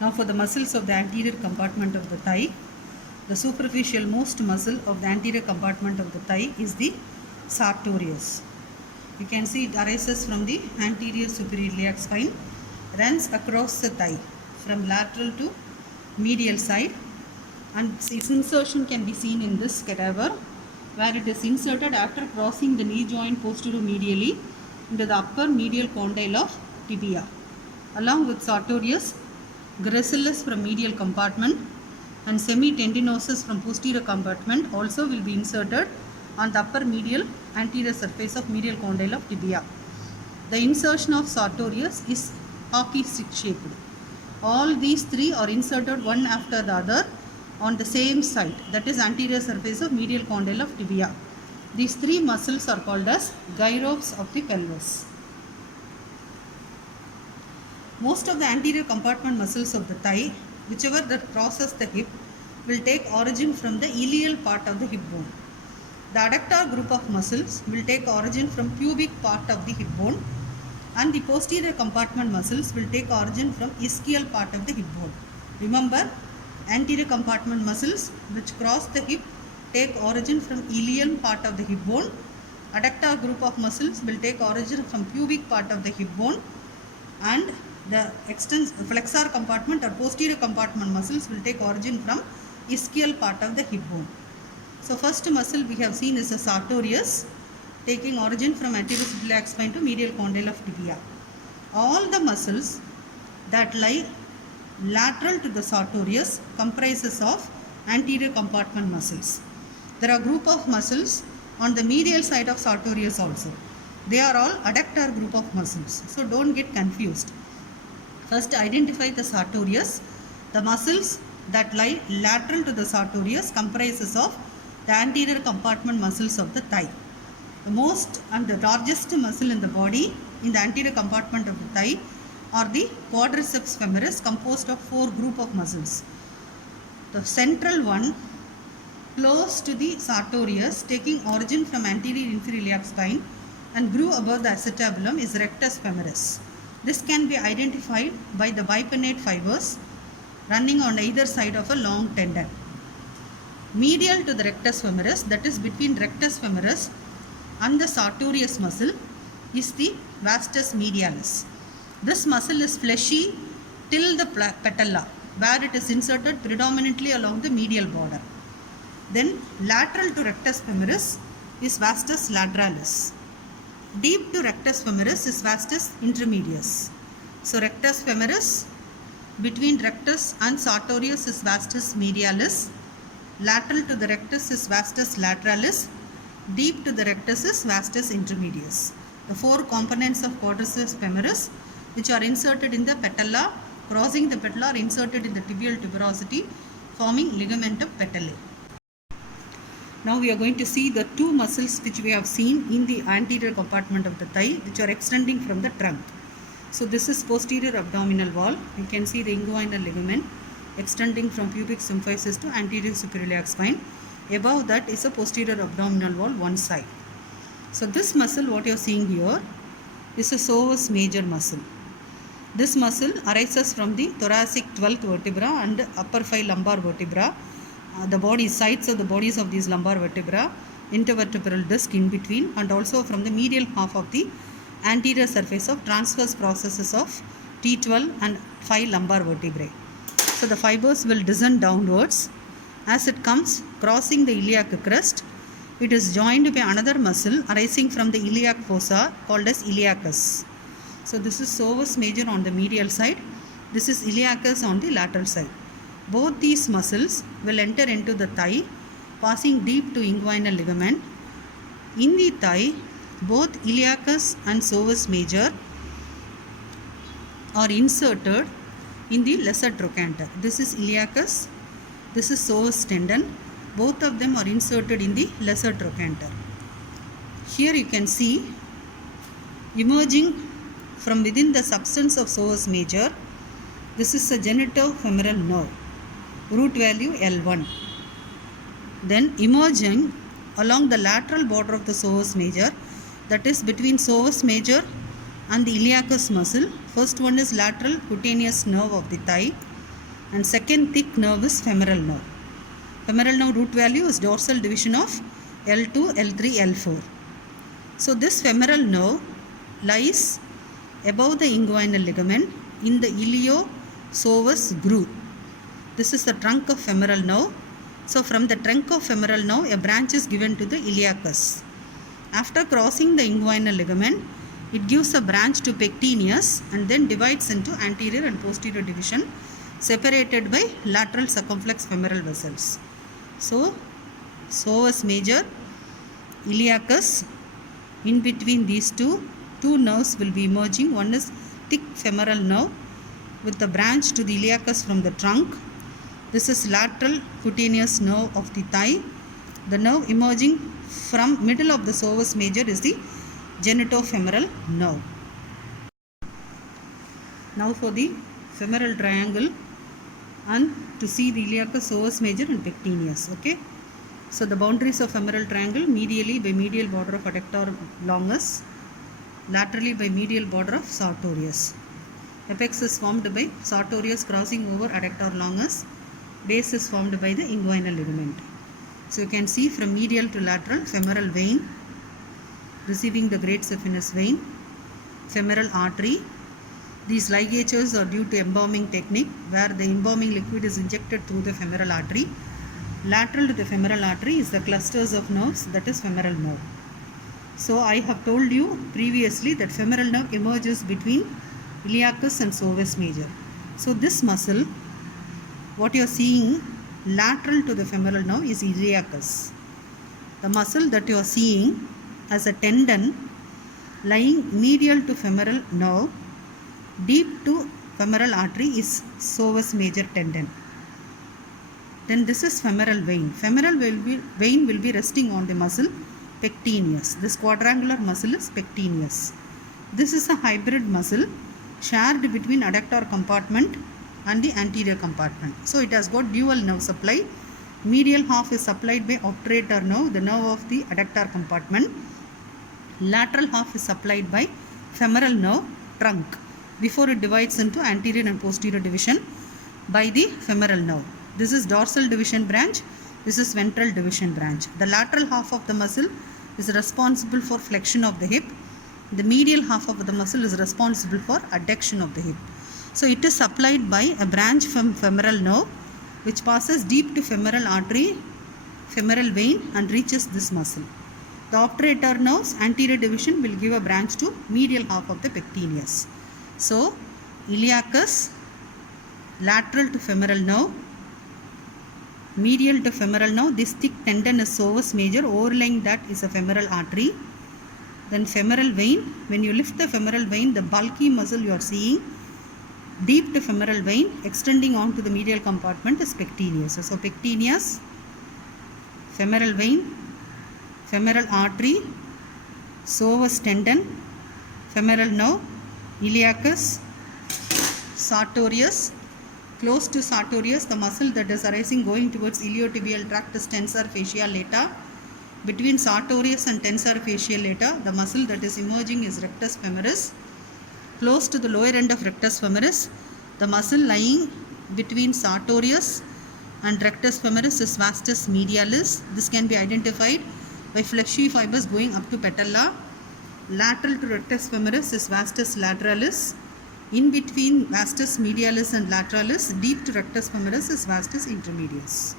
Now for the muscles of the anterior compartment of the thigh, the superficial most muscle of the anterior compartment of the thigh is the sartorius. You can see it arises from the anterior superior iliac spine, runs across the thigh from lateral to medial side, and its insertion can be seen in this cadaver, where it is inserted after crossing the knee joint posterior-medially into the upper medial condyle of tibia. Along with sartorius, gracilis from medial compartment and semitendinosus from posterior compartment also will be inserted on the upper medial anterior surface of medial condyle of tibia. The insertion of sartorius is hockey stick shaped. All these three are inserted one after the other on the same site, that is anterior surface of medial condyle of tibia. These three muscles are called as gyropes of the pelvis. Most of the anterior compartment muscles of the thigh, whichever that crosses the hip, will take origin from the iliac part of the hip bone. The adductor group of muscles will take origin from pubic part of the hip bone, and the posterior compartment muscles will take origin from ischial part of the hip bone. Remember, anterior compartment muscles which cross the hip take origin from iliac part of the hip bone. Adductor group of muscles will take origin from pubic part of the hip bone, and the flexor compartment or posterior compartment muscles will take origin from ischial part of the hip bone. So first muscle we have seen is the sartorius, taking origin from anterior superior iliac spine to medial condyle of tibia. All the muscles that lie lateral to the sartorius comprises of anterior compartment muscles. There are group of muscles on the medial side of sartorius also. They are all adductor group of muscles. So don't get confused. First identify the sartorius. The muscles that lie lateral to the sartorius comprises of the anterior compartment muscles of the thigh. The most and the largest muscle in the body in the anterior compartment of the thigh are the quadriceps femoris, composed of 4 group of muscles. The central one close to the sartorius, taking origin from anterior inferior iliac spine and grew above the acetabulum, is rectus femoris. This can be identified by the bipinnate fibers running on either side of a long tendon. Medial to the rectus femoris, that is between rectus femoris and the sartorius muscle, is the vastus medialis. This muscle is fleshy till the patella, where it is inserted predominantly along the medial border. Then lateral to rectus femoris is vastus lateralis. Deep to rectus femoris is vastus intermedius. So rectus femoris, between rectus and sartorius is vastus medialis. Lateral to the rectus is vastus lateralis. Deep to the rectus is vastus intermedius. The 4 components of quadriceps femoris which are inserted in the patella, crossing the patella, are inserted in the tibial tuberosity, forming ligamentum patellae. Now we are going to see the 2 muscles which we have seen in the anterior compartment of the thigh, which are extending from the trunk. So this is posterior abdominal wall. You can see the inguinal ligament extending from pubic symphysis to anterior superior iliac spine. Above that is a posterior abdominal wall one side. So this muscle, what you are seeing here, is a psoas major muscle. This muscle arises from the thoracic 12th vertebra and upper 5 lumbar vertebra. The body sides of the bodies of these lumbar vertebra, intervertebral disc in between, and also from the medial half of the anterior surface of transverse processes of T12 and 5 lumbar vertebrae. So the fibers will descend downwards. As it comes crossing the iliac crest, it is joined by another muscle arising from the iliac fossa called as iliacus. So this is psoas major on the medial side. This is iliacus on the lateral side. Both these muscles will enter into the thigh, passing deep to inguinal ligament. In the thigh, both iliacus and psoas major are inserted in the lesser trochanter. This is iliacus, this is psoas tendon. Both of them are inserted in the lesser trochanter. Here you can see emerging from within the substance of psoas major, this is a genitofemoral nerve, root value L1. Then emerging along the lateral border of the psoas major, that is between psoas major and the iliacus muscle. First one is lateral cutaneous nerve of the thigh. and second thick nerve is femoral nerve. Femoral nerve root value is dorsal division of L2, L3, L4. So this femoral nerve lies above the inguinal ligament in the iliopsoas groove. This is the trunk of femoral nerve. So from the trunk of femoral nerve, a branch is given to the iliacus. After crossing the inguinal ligament, it gives a branch to pectineus and then divides into anterior and posterior division, separated by lateral circumflex femoral vessels. So, psoas major, iliacus, in between these two nerves will be emerging. One is thick femoral nerve with the branch to the iliacus from the trunk. This is lateral cutaneous nerve of the thigh. The nerve emerging from middle of the psoas major is the genitofemoral nerve. Now for the femoral triangle and to see the iliacus, psoas major and pectineus. Okay. So the boundaries of femoral triangle: medially by medial border of adductor longus, laterally by medial border of sartorius. Apex is formed by sartorius crossing over adductor longus. Base is formed by the inguinal ligament. So you can see from medial to lateral: femoral vein receiving the great saphenous vein, femoral artery. These ligatures are due to embalming technique, where the embalming liquid is injected through the femoral artery. Lateral to the femoral artery is the clusters of nerves, that is femoral nerve. So I have told you previously that femoral nerve emerges between iliacus and psoas major. So this muscle, what you are seeing lateral to the femoral nerve, is iliacus. The muscle that you are seeing as a tendon lying medial to femoral nerve, deep to femoral artery, is psoas major tendon. Then this is femoral vein. Femoral vein will be resting on the muscle pectineus. This quadrangular muscle is pectineus. This is a hybrid muscle shared between adductor compartment and the anterior compartment. So it has got dual nerve supply. Medial half is supplied by obturator nerve, the nerve of the adductor compartment. Lateral half is supplied by femoral nerve trunk before it divides into anterior and posterior division by the femoral nerve. This is dorsal division branch. This is ventral division branch. The lateral half of the muscle is responsible for flexion of the hip. The medial half of the muscle is responsible for adduction of the hip. So it is supplied by a branch from femoral nerve which passes deep to femoral artery, femoral vein, and reaches this muscle. The obturator nerves anterior division will give a branch to medial half of the pectineus. So iliacus, lateral to femoral nerve, medial to femoral nerve. This thick tendon is psoas major, overlying that is a femoral artery. Then femoral vein. When you lift the femoral vein, the bulky muscle you are seeing deep to femoral vein extending on to the medial compartment is pectineus. So pectineus, femoral vein, femoral artery, psoas tendon, femoral nerve, iliacus, sartorius. Close to sartorius, the muscle that is arising going towards iliotibial tract is tensor fasciae lata. Between sartorius and tensor fasciae lata, the muscle that is emerging is rectus femoris. Close to the lower end of rectus femoris, the muscle lying between sartorius and rectus femoris is vastus medialis. This can be identified by fleshy fibers going up to patella. Lateral to rectus femoris is vastus lateralis. In between vastus medialis and lateralis, deep to rectus femoris is vastus intermedius.